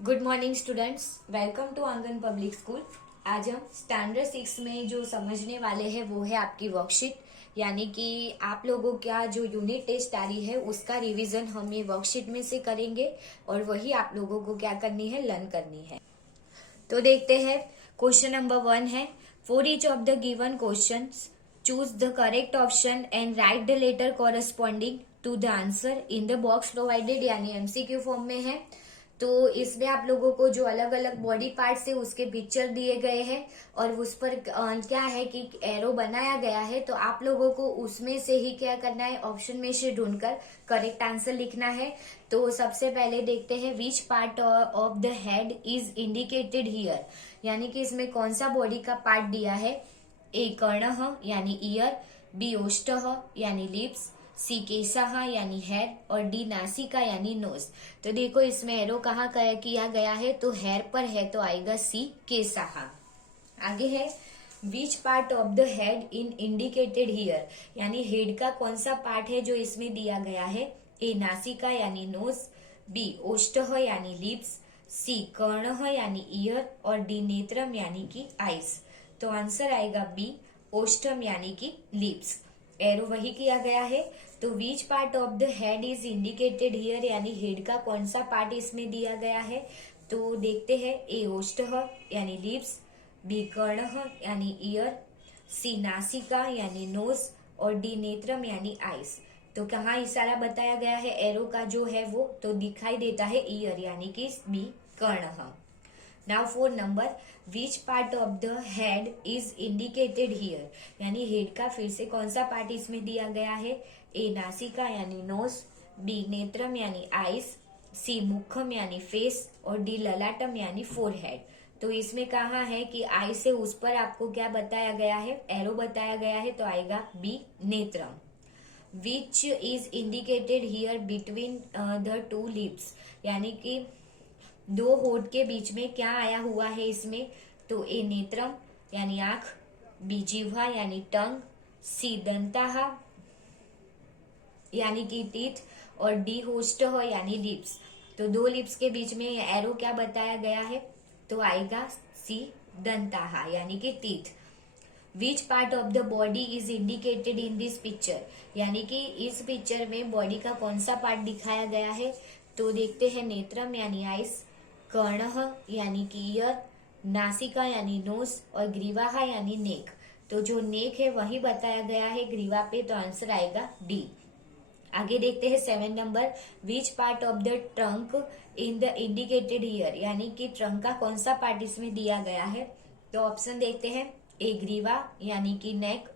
Good morning students, welcome to Aangan public school. आज हम standard 6 में जो समझने वाले हैं वो है आपकी वर्कशीट, यानी कि आप लोगों का जो यूनिट टेस्ट आ रही है उसका रिवीजन हम ये वर्कशीट में से करेंगे और वही आप लोगों को क्या करनी है, लर्न करनी है। तो देखते हैं, क्वेश्चन नंबर 1 है, for each of the given question choose the correct option and write the letter corresponding to the answer in the box provided, यानी एमसीक्यू फॉर्म में है। तो इसमें आप लोगों को जो अलग अलग बॉडी पार्ट्स है उसके पिक्चर दिए गए हैं और उस पर क्या है कि एरो बनाया गया है, तो आप लोगों को उसमें से ही क्या करना है, ऑप्शन में से ढूंढकर करेक्ट आंसर लिखना है। तो सबसे पहले देखते हैं, which part of the head is indicated here, यानी कि इसमें कौन सा बॉडी का पार्ट दिया है। ए कर्णः यानी ईयर, बी ओष्ठः यानी लिप्स, सी केसः यानी हेयर और डी नासिका यानी नोज। तो देखो इसमें एरो कहाँ किया गया है, तो हेयर पर है तो आएगा सी केसः। आगे है, which part of the head in indicated here, यानी हेड का कौन सा पार्ट है जो इसमें दिया गया है। ए नासिका यानी नोज, बी ओष्ठः यानी लिप्स, सी कर्णः यानी ईयर और डी नेत्रम यानी कि आईज। तो आंसर आएगा बी ओष्ठम यानी कि लिप्स। एरो वही किया गया है। तो which part of the head is indicated here, यानी हेड का कौन सा पार्ट इसमें दिया गया है। तो देखते हैं, ए ओष्ठः यानी लिप्स, बी कर्णः यानी ईयर, सी नासिका यानी नोज और डी नेत्रम यानी आईज। तो कहाँ इशारा बताया गया है एरो का जो है वो, तो दिखाई देता है ईयर यानी कि बी कर्णः। Now for number, which part of the head is indicated here, यानी हेड का फिर से कौन सा पार्ट इसमें दिया गया है। ए नासिका यानी नोज, बी नेत्रम यानी आईज, सी मुखम यानी फेस और डी ललाटम यानी फोरहेड। तो इसमें कहा है कि आई से उस पर आपको क्या बताया गया है, एरो बताया गया है, तो आएगा बी नेत्रम। Which is indicated here between the two lips, यानी कि दो होठ के बीच में क्या आया हुआ है इसमें। तो ए नेत्रम यानी आंख, बी जिह्वा यानी टंग, सी दंताः यानी कि टीथ और डी होष्टः यानी लिप्स। तो दो लिप्स के बीच में एरो क्या बताया गया है, तो आएगा सी दंताः यानी कि teeth. Which part of the body is indicated in this picture, यानी कि इस पिक्चर में बॉडी का कौन सा पार्ट दिखाया गया है। तो देखते हैं, नेत्रम यानी आइस, कर्णः यानी कि ईयर, नासिका यानी नोज और ग्रीवाः यानी नेक। तो जो नेक है वही बताया गया है ग्रीवा पे, तो आंसर आएगा डी। आगे देखते हैं 7 number, which part of the trunk in the indicated here, यानी कि ट्रंक का कौन सा पार्ट इसमें दिया गया है। तो ऑप्शन देखते हैं, ए ग्रीवा यानी कि नेक,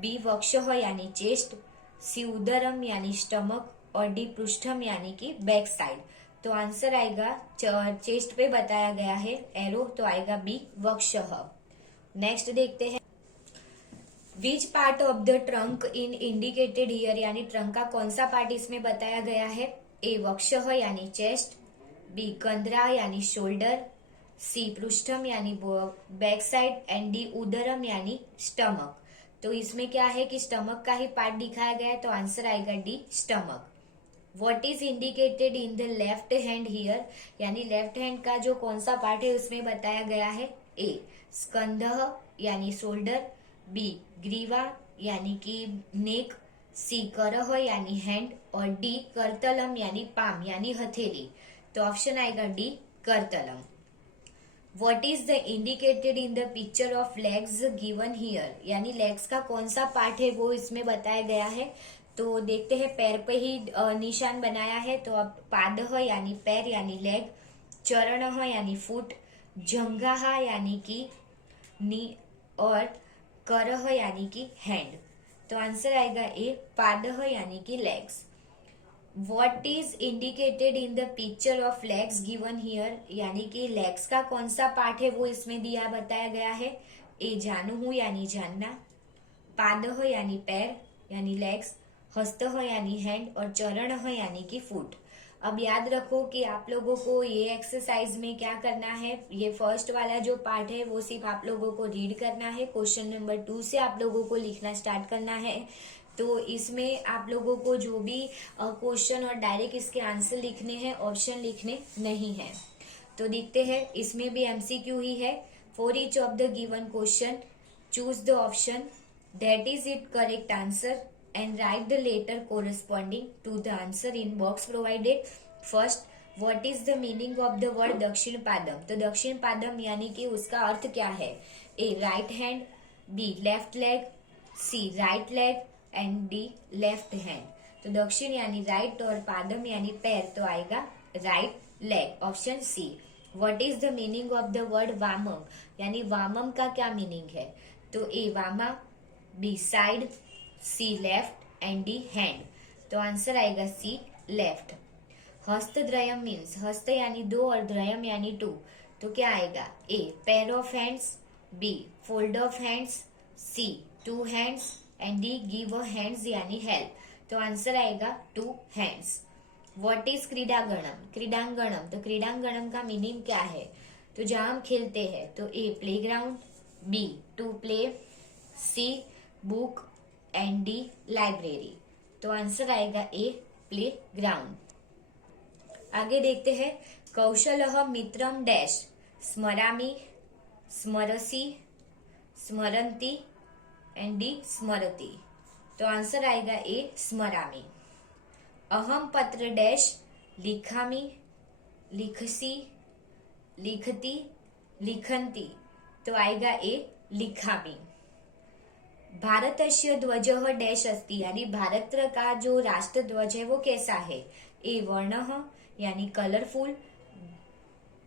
बी वक्षः यानी चेस्ट, सी उदरम यानी स्टमक और डी पृष्ठम यानी कि बैक साइड। तो आंसर आएगा, चेस्ट पे बताया गया है एरो, तो आएगा बी वक्षः। नेक्स्ट देखते हैं, which part of the trunk in indicated here, यानी ट्रंक का कौन सा पार्ट इसमें बताया गया है। ए वक्षः यानी चेस्ट, बी कंधरा यानी शोल्डर, सी पृष्ठम यानी बैक साइड एंड डी उदरम यानी स्टमक। तो इसमें क्या है कि स्टमक का ही पार्ट दिखाया गया है, तो आंसर आएगा D stomach. What is indicated in the left hand here, यानी लेफ्ट हैंड का जो कौन सा पार्ट है उसमें बताया गया है। ए स्कंधः यानी शोल्डर, बी ग्रीवा यानी कि नेक, सी करह यानी हैंड और डी करतलम यानी पाम यानी हथेली। तो ऑप्शन आएगा डी करतलम। What is the indicated in the picture of legs given here, यानी लेग्स का कौन सा पार्ट है वो इसमें बताया गया है। तो देखते हैं, पैर पे ही निशान बनाया है, तो अब पादः यानी पैर यानी लेग, चरणः यानी फुट, जंघाः यानी कि नी और करह यानी कि हैंड। तो आंसर आएगा ए पादः यानी कि legs. What is indicated in the picture of legs given here, यानी कि लेग्स का कौन सा पार्ट है वो इसमें दिया बताया गया है। ए जानुः यानी जानना, पादः यानी पैर यानी लेग्स, हस्तः यानी हैंड और चरणः यानी कि फुट। अब याद रखो कि आप लोगों को ये एक्सरसाइज में क्या करना है, ये फर्स्ट वाला जो पार्ट है वो सिर्फ आप लोगों को रीड करना है, क्वेश्चन नंबर 2 से आप लोगों को लिखना स्टार्ट करना है। तो इसमें आप लोगों को जो भी क्वेश्चन और डायरेक्ट इसके आंसर लिखने हैं, ऑप्शन लिखने नहीं है। तो देखते हैं, इसमें भी एमसीक्यू ही है। For each of the given question choose the option that is it correct answer and write the letter corresponding to the answer in box provided. First, what is the meaning of the word दक्षिण पादम? तो दक्षिण पादम यानी कि उसका अर्थ क्या है? A right hand, B left leg, C right leg and D left hand. तो दक्षिण यानी राइट और पादम यानी पैर, तो आएगा right leg, option C. What is the meaning of the word वामम? यानी वामम का क्या मीनिंग है? तो ए वामा, B side, C left and D hand. तो आंसर आएगा सी लेफ्ट। हस्तद्वयम मीन्स, हस्त यानी दो और द्वयम यानी टू, तो क्या आएगा? A pair of hands, B fold of hands, C two hands and D give a hands यानी हेल्प। तो आंसर आएगा टू हैंड्स। व्हाट इज क्रीडांगणम? क्रीडांगणम, तो क्रीडांगणम का मीनिंग क्या है? तो जहां हम खेलते हैं, तो A playground, B to play, C book and D library. तो आंसर आएगा ए प्ले ग्राउंड। आगे देखते हैं, कौशलः मित्रम डैश स्मरामि, स्मरसी, स्मरंती एंड डी स्मरती। तो आंसर आएगा ए स्मरामि। अहम पत्र डैश लिखामि, लिखसी, लिखती, लिखंती। तो आएगा ए लिखामि। भारतस्य ध्वजः डैश अस्ति, यानी भारत का जो राष्ट्र ध्वज है वो कैसा है? ए वर्णः यानी कलरफुल,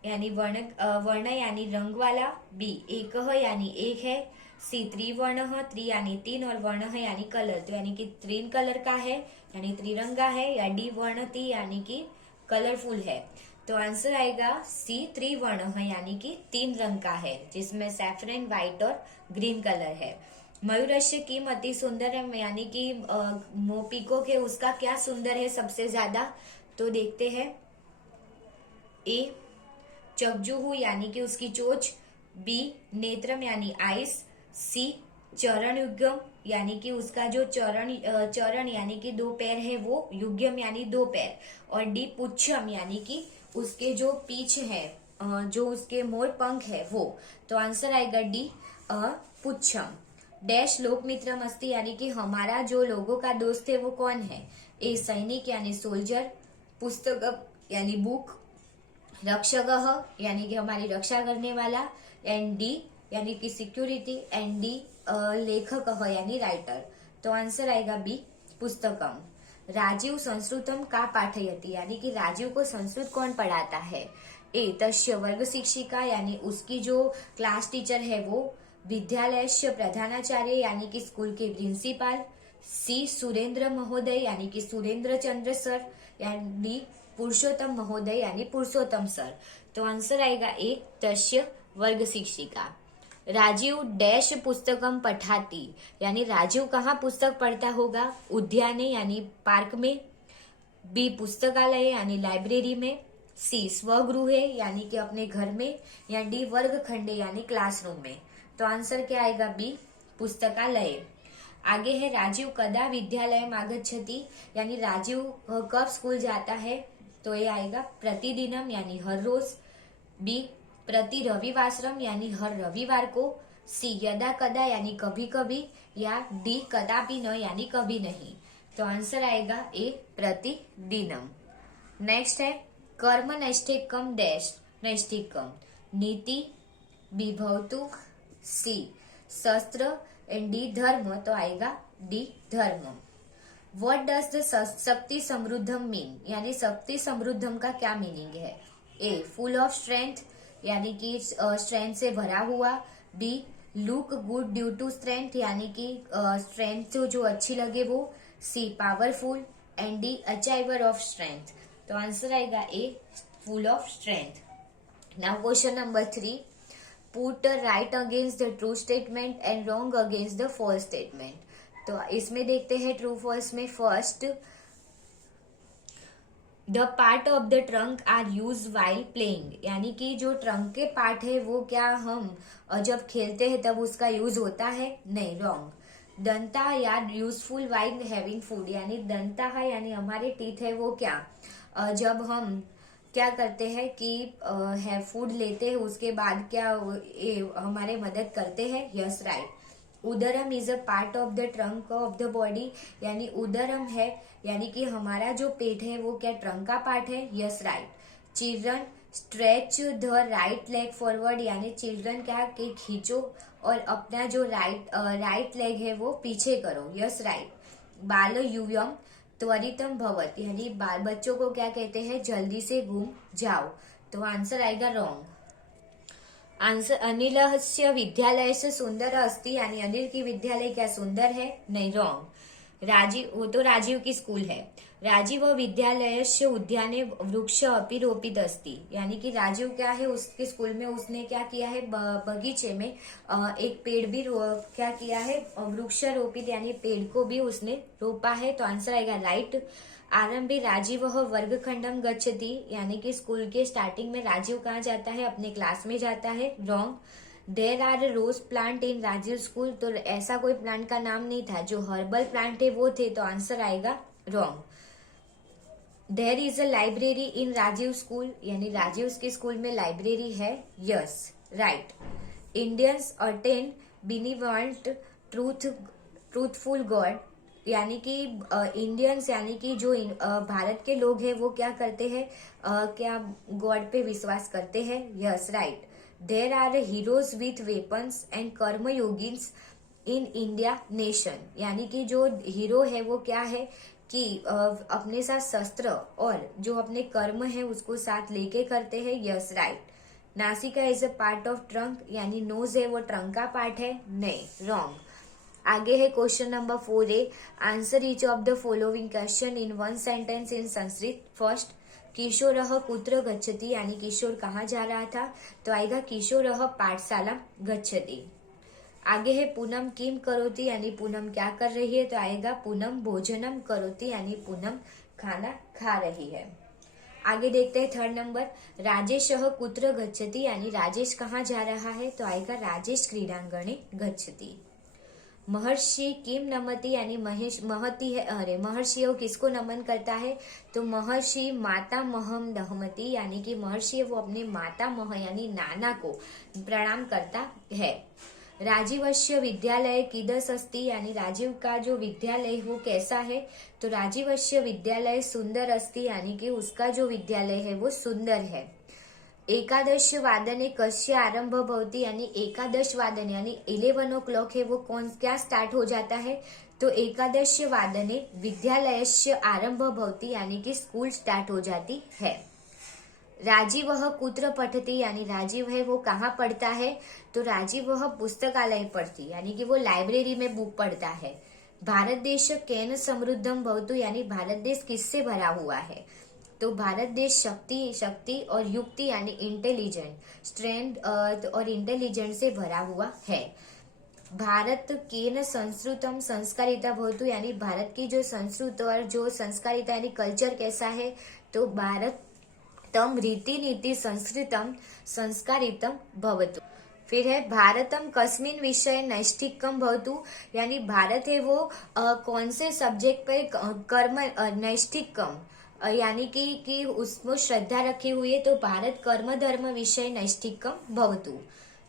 यानी वर्ण यानी रंग वाला, बी एकः यानी एक है, सी त्रिवर्णः, त्रि यानी तीन और वर्णः यानी कलर, तो यानी कि तीन कलर का है यानी त्रिरंगा है, या डी वर्णति यानी कि कलरफुल है। तो आंसर आएगा सी त्रिवर्णः यानी कि तीन रंग का है, जिसमें सैफरन, व्हाइट और ग्रीन कलर है। मयूरस्य किम अति सुंदर है, यानी कि मोपिको के उसका क्या सुंदर है सबसे ज्यादा? तो देखते हैं, ए चकजुहु यानी कि उसकी चोच, बी नेत्रम यानी आइस, सी चरण युग्म यानी कि उसका जो चरण यानी कि दो पैर है वो, युग्म यानी दो पैर, और डी पुच्छम यानी कि उसके जो पीछ है, जो उसके मोर पंख है वो। तो आंसर आएगा डी पुच्छम। डैश लोकमित्रम अस्ति, यानी कि हमारा जो लोगों का दोस्त है वो कौन है? ए सैनिक यानी सोल्जर, पुस्तक यानी बुक, रक्षक यानी कि हमारी रक्षा करने वाला, एंड डी यानी कि सिक्योरिटी, एंड डी लेखक यानी राइटर। तो आंसर आएगा बी पुस्तकम। राजीव संस्कृतम का पाठयति, यानी कि राजीव को संस्कृत कौन पढ़ाता है? ए तस्य वर्ग शिक्षिका, यानी उसकी जो क्लास टीचर है वो, विद्यालयस्य प्रधानाचार्य यानी कि स्कूल के प्रिंसिपल, सी सुरेंद्र महोदय यानी कि सुरेंद्र चंद्र सर, यानी पुरुषोत्तम महोदय यानी पुरुषोत्तम सर। तो आंसर आएगा ए तस्य वर्ग शिक्षिका। राजीव डैश पुस्तकम पठाती, यानी राजीव कहाँ पुस्तक पढ़ता होगा? उद्याने यानी पार्क में, बी पुस्तकालय यानी लाइब्रेरी में, सी स्वगृहे यानी कि अपने घर में, या डी वर्ग खंडे यानी क्लासरूम में। तो आंसर क्या आएगा? बी पुस्तकालय। आगे है, राजीव कदा विद्यालय आगच्छति, यानी राजीव कब स्कूल जाता है? तो ये आएगा प्रतिदिनम यानी हर रोज, बी प्रति रविवासरम यानी हर रविवार को, सी यदा कदा यानी कभी कभी, या डी कदापि न यानी कभी नहीं। तो आंसर आएगा ए प्रतिदिनम। नेक्स्ट है, कर्म नैष्ठिकम डैश नैष्ठिकम, नीति, बी भौतुक, सी शस्त्र एंड डी धर्म। तो आएगा डी धर्म। व्हाट डज द शक्ति समृद्धम मीन, यानी शक्ति समृद्धम का क्या मीनिंग है? ए फुल ऑफ स्ट्रेंथ यानी कि स्ट्रेंथ से भरा हुआ, B look good due to strength यानी कि स्ट्रेंथ जो अच्छी लगे वो, C powerful and D achiever of strength. तो आंसर आएगा A full of strength. Now question number 3, put right against the true statement and wrong against the false statement. तो इसमें देखते हैं ट्रू फॉल्स में, first the part of the trunk are use while playing, यानी कि जो trunk के part है वो क्या हम जब खेलते हैं तब उसका यूज होता है? नहीं, रॉन्ग। दंता या यूजफुल वाइल हैविंग फूड, यानी दंता है यानी हमारे टीथ है वो क्या जब हम क्या करते हैं कि है फूड लेते हैं, उसके बाद क्या हमारे मदद करते हैं? Yes right. उदरम is a part of the trunk of the body, यानी उदरम है यानी कि हमारा जो पेट है वो क्या ट्रंक का पार्ट है? Yes right. Children stretch the right leg forward, यानी चिल्ड्रन क्या कि खींचो और अपना जो राइट लेग है वो पीछे करो। Yes right. बाल यूयम त्वरितम भवत, यानी बाल बच्चों को क्या कहते हैं? जल्दी से घूम जाओ। तो आंसर आएगा रॉन्ग। आंसर अनिलस्य विद्यालय से सुंदर अस्ति, यानी अनिल की विद्यालय क्या सुंदर है? नहीं, रॉन्ग। राजीव, वो तो राजीव की स्कूल है। राजीव विद्यालयस्य उद्याने वृक्ष अपि रोपित अस्ति, यानी कि राजीव क्या है उसके स्कूल में उसने क्या किया है? बगीचे में एक पेड़ भी क्या किया है? वृक्ष रोपित, यानी पेड़ को भी उसने रोपा है। तो आंसर आएगा राइट। आरंभी राजीव वर्गखंडम गच्छति, यानी कि स्कूल के स्टार्टिंग में राजीव कहाँ जाता है? अपने क्लास में जाता है। Wrong. There are rose plant in Rajiv school, तो ऐसा कोई प्लांट का नाम नहीं था। जो हर्बल प्लांट है वो थे, तो आंसर आएगा wrong. There is a library in Rajiv school, यानी राजीव के स्कूल में लाइब्रेरी है। Yes right. Indians attain benevolent truthful god, यानी कि इंडियंस यानी कि जो भारत के लोग हैं वो क्या करते हैं? क्या गॉड पे विश्वास करते हैं? Yes right. There are heroes with weapons and कर्मयोगिन्स इन इंडिया नेशन, यानी कि जो हीरो है वो क्या है कि अपने साथ शस्त्र और जो अपने कर्म है उसको साथ लेके करते हैं। Yes right. नासिका is a part of trunk, यानी नोज है वो ट्रंक का पार्ट है। नहीं, रॉन्ग। आगे है question number 4A। Answer each of the following question in one sentence in Sanskrit. First, किशोरः कुत्र गच्छति, यानी किशोर कहाँ जा रहा था? तो आएगा किशोरः पाठशाला गच्छति। आगे है पूनम किम करोति, यानी पूनम क्या कर रही है? तो आएगा पूनम भोजनम करोति, यानी पूनम खाना खा रही है। आगे देखते हैं थर्ड नंबर। राजेशः कुत्र गच्छति, यानी राजेश कहाँ जा रहा है? तो आएगा राजेश क्रीडांगणे गच्छति। महर्षि किम नमति, यानी महती है, अरे महर्षियों किसको नमन करता है? तो महर्षि माता महम नहमति, यानी कि महर्षि वो अपने माता मह यानी नाना को प्रणाम करता है। राजीवस्य विद्यालय कीदस अस्ति, यानी राजीव का जो विद्यालय वो कैसा है? तो राजीवस्य विद्यालय सुंदर अस्ति, यानी कि उसका जो विद्यालय है वो सुंदर है। एकादश वादने कस्य आरंभ भवति, यानी एकादश वादन यानी 11 o'clock है वो कौन क्या स्टार्ट हो जाता है? तो एकादश वादने विद्यालयस्य आरंभ भवति, यानी कि स्कूल स्टार्ट हो जाती है। राजीव वह कुत्र पठति, यानी राजीव है वो कहाँ पढ़ता है? तो राजीव वह पुस्तकालय पढ़ती, यानी कि वो लाइब्रेरी में बुक पढ़ता है। भारत देश केन समृद्धम भवतु, यानी भारत देश किससे भरा हुआ है? तो भारत देश शक्ति और युक्ति यानी इंटेलिजेंट स्ट्रेंथ और इंटेलिजेंट से भरा हुआ है। भारत केन संस्कृतम संस्कारिता भवतु, यानी भारत की जो संस्कृत और जो संस्कारिता यानी कल्चर कैसा है? तो भारत तम रीति नीति संस्कृतम संस्कारितम भवतु। फिर है भारतम कस्मिन विषय नैष्ठिकम भवतु, यानी भारत है वो कौन से सब्जेक्ट पे कर्म नैष्ठिकम यानी कि उसमें श्रद्धा रखी हुई है। तो भारत कर्म धर्म विषय नैष्ठिकम भवतु।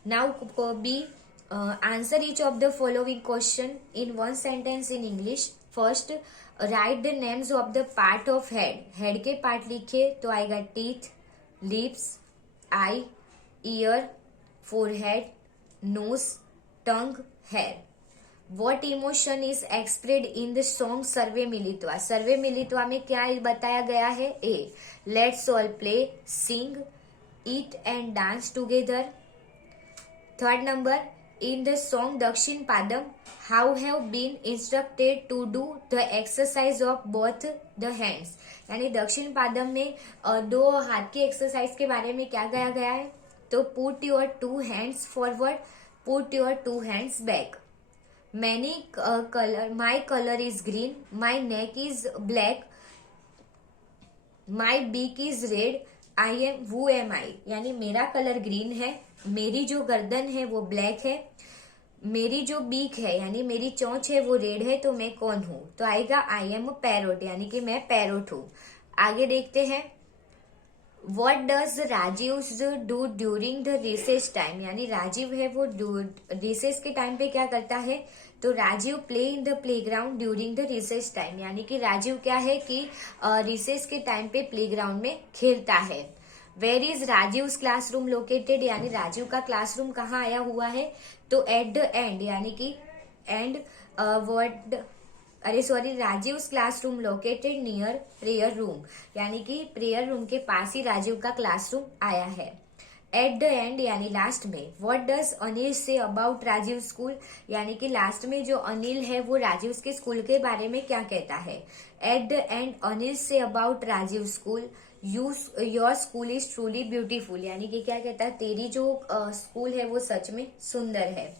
Now B answer each of the following question in one sentence in English. First, write the names of the part of head. Head के पार्ट लिखिए, तो आएगा teeth, lips, eye, ear, forehead, nose, tongue, hair. What emotion is expressed in the song सर्वे मिलित्वा। सर्वे मिलित्वा में क्या बताया गया है? A, let's all play, sing, eat and dance together. Third number, in the song Dakshin Padam, how have been instructed to do the exercise of both the hands, यानी दक्षिण पादम में दो हाथ की एक्सरसाइज के बारे में क्या गाया गया है? तो put your two hands forward, put your two hands back. Many color, my color is green, my neck is black, my beak is red, I am who am I, यानी मेरा कलर ग्रीन है, मेरी जो गर्दन है वो black है, मेरी जो बीक है यानी मेरी चोंच है वो रेड है, तो मैं कौन हूं? तो आएगा आई एम पैरोट, यानी कि मैं पैरोट हूं। आगे देखते हैं, what does Rajiv do during the recess time, यानी राजीव है वो रिसेस के टाइम पे क्या करता है, तो Rajiv play in the playground during the recess time, यानी कि राजीव क्या है कि रिसेस के टाइम पे प्ले ग्राउंड में खेलता है। Where is Rajiv classroom located, यानी राजीव का क्लासरूम कहाँ आया हुआ है, तो एट द एंड, यानी कि end Rajiv classroom located near prayer room, यानी कि प्रेयर रूम के पास ही राजीव का क्लासरूम आया है। एट द एंड यानी लास्ट में, what does Anil say about Rajiv school, यानी कि लास्ट में जो अनिल है वो राजीव के स्कूल के बारे में क्या कहता है। At the end Anil say about Rajiv school, your school is truly beautiful, यानी कि क्या कहता है, तेरी जो स्कूल है वो सच में सुंदर है।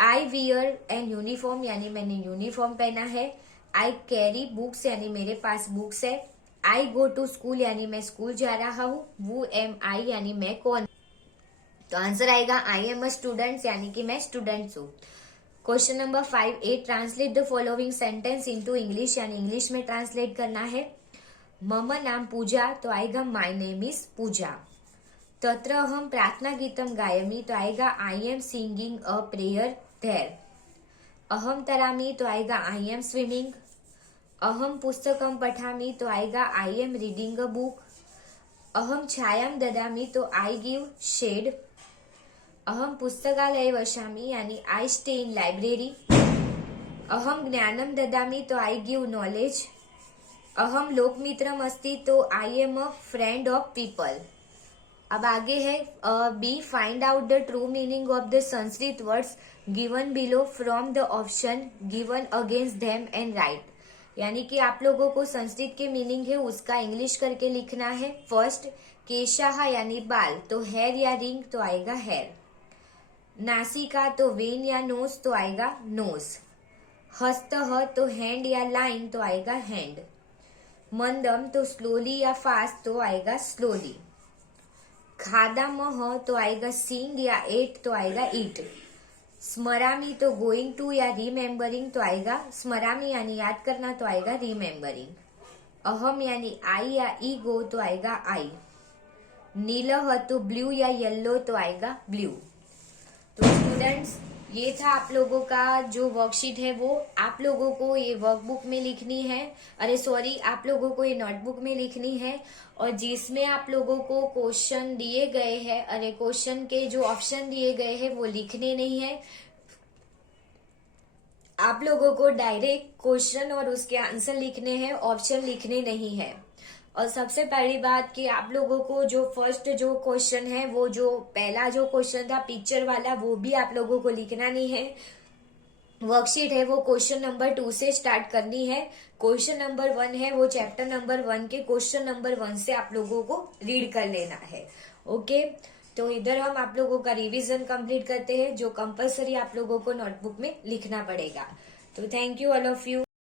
आई वियर एन यूनिफॉर्म, यानी मैंने यूनिफॉर्म पहना है। आई कैरी बुक्स, यानी मेरे पास बुक्स है। आई गो टू स्कूल, यानी मैं स्कूल जा रहा हूँ। वो एम आई, यानी मैं कौन, तो आंसर आएगा आई एम अ स्टूडेंट, यानी कि मैं स्टूडेंट हूँ। Question number 5A, translate the following sentence into English, यानी इंग्लिश में ट्रांसलेट करना है। मम नाम पूजा, तो आएगा माय नेम इज पूजा। तत्र अहम प्रार्थना गीतम गायमी, तो आएगा I am singing a prayer there. अहम तरामी, तो आएगा आई एम स्विमिंग। अहम पुस्तकम पठामी, तो आएगा I am reading a book. अहम छायाम ददामी, तो आई गिव शेड। अहम पुस्तकालय वशामी, यानी आई स्टे इन लाइब्रेरी। अहम ज्ञानम ददामी, तो आई गिव नॉलेज। अहम लोकमित्रम अस्ति, तो I am a friend of people. अब आगे है B, find out the true meaning of the Sanskrit words given below from the option given against them and write, यानी कि आप लोगों को संस्कृत के मीनिंग है उसका इंग्लिश करके लिखना है। फर्स्ट, केशाहा यानी बाल, तो हेयर या रिंग, तो आएगा हेयर। नासिका, तो वेन या नोज, तो आएगा नोज। हस्तः, तो हैंड या लाइन, तो आएगा हैंड। मंदम, तो स्लोली या फास्ट, तो आएगा स्लोली। खादामह, तो आएगा सींग या एट, तो आएगा ईट। स्मरामी, तो गोइंग टू या रिमेम्बरिंग, तो आएगा स्मरामी, यानी याद करना, तो आएगा रिमेम्बरिंग। अहम यानी आई या ईगो, तो आएगा आई। नीलह, तो ब्लू या येलो, तो आएगा ब्लू। तो स्टूडेंट्स, ये था आप लोगों का जो वर्कशीट है वो आप लोगों को ये वर्कबुक में लिखनी है, आप लोगों को ये नोटबुक में लिखनी है, और जिसमें आप लोगों को क्वेश्चन दिए गए हैं, क्वेश्चन के जो ऑप्शन दिए गए हैं वो लिखने नहीं है, आप लोगों को डायरेक्ट क्वेश्चन और उसके आंसर लिखने हैं, ऑप्शन लिखने नहीं है। और सबसे पहली बात कि आप लोगों को जो फर्स्ट जो क्वेश्चन है वो जो पहला जो क्वेश्चन था पिक्चर वाला वो भी आप लोगों को लिखना नहीं है। वर्कशीट है वो क्वेश्चन नंबर 2 से स्टार्ट करनी है। क्वेश्चन नंबर 1 है वो चैप्टर नंबर 1 के क्वेश्चन नंबर 1 से आप लोगों को रीड कर लेना है। ओके, तो इधर हम आप लोगों का रिवीजन कंप्लीट करते हैं जो कंपलसरी आप लोगों को नोटबुक में लिखना पड़ेगा। तो thank you all of you.